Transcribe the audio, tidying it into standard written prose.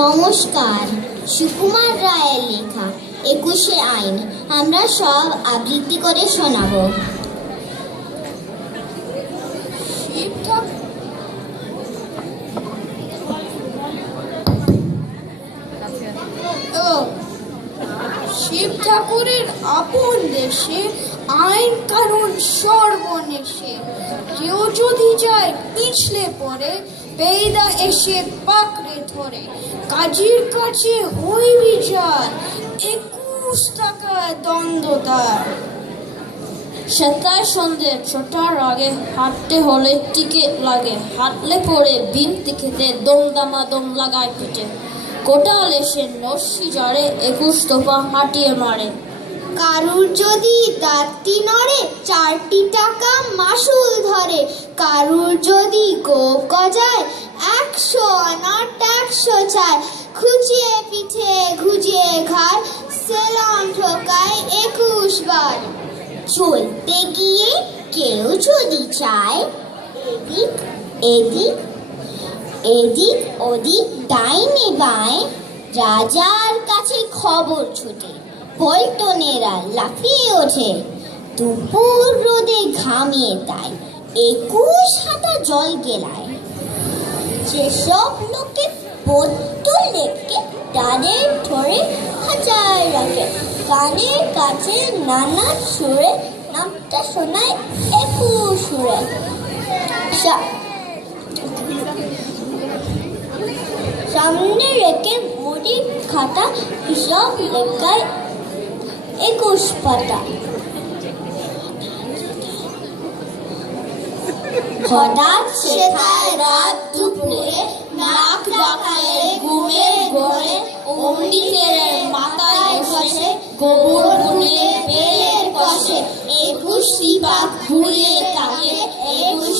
নমস্কার। সুকুমার রায়ের লেখা ২১শে আইন আমরা সব আবৃত্তি করে শোনাবো। শিব ঠাকুরের আপন দেশে আইন কানুন সর্বনেশে, কেউ যদি যায় পিছলে পড়ে বেদা এসে পাকড়ে ধরে, কাজীর কাছে হই বিচার ২১ টাকায় দণ্ডদার। সেটাই সন্ধে ছোটার আগে হাঁটতে হলে টিকিট লাগে, হাঁটলে পরে বিনতি খেতে দম দামাদম লাগায় পিঠে, কোটাল এসে নস্যি জড়ে ২১ তোপা হাঁটিয়ে মারে। কারুর যদি দাঁতটি নড়ে ৪টি টাকা মাসুল ধরে, কারুর যদি গোপ গজায় ১০০ আনা ট্যাক্স চায়, খুঁচিয়ে পিঠে ঘুজিয়ে ঘাড় সেলাম ঠোকায় ২১ বার। চলতে গিয়ে কেউ যদি চায় এদিক এদিক এদিক ওদিক ডাইনে বাঁয়ে, রাজার কাছে খবর ছুটে পল্টনেরা লাফিয়ে ওঠে, দুপুর রোদে ঘামিয়ে তাই ২১ হাতা জল গেলায়। যেসব লোকে বোতল লেখে তাদের ধরে হাজার রাখে, কানের কাছে নানা সুরে নামটা শোনায় ২১ সুরে। সামনে রেখে মুড়ির খাতা হিসাব লেখায় ২১ পাতা। হঠাৎ সেথায় রাত দুপুরে নাক ডাকায় ঘুমের ঘরে, অমৃতের মাথায় ঘষে গোবর গুনে বেলের কষে, ২১ পাক ঘুরিয়ে তাকে ২১